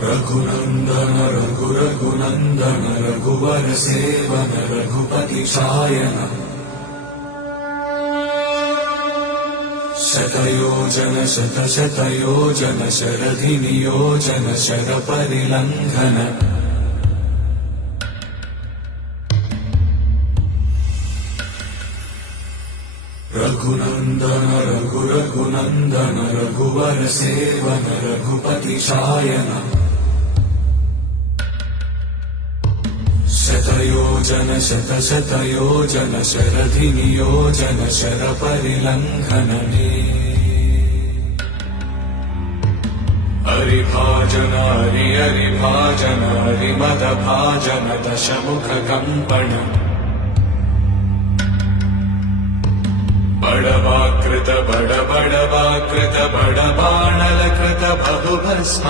रघुनन्दन रघुनन्दन रघुवर सेवन रघुपति शायन शतयोजन शतशतयोजन शरधि नियोजन शरपरिलङ्घन रघुनन्दन रघुनन्दन रघुवर सेवन रघुपति शायन शतयोजन शतशतयोजन शरधि नियोजन शरपरिलङ्घन हरिभाजन हरिभाजन हरिमदभाजन दशमुख कम्पण बड़वाकृत बड़वाकृत बड़बाणलकृत बहुभस्म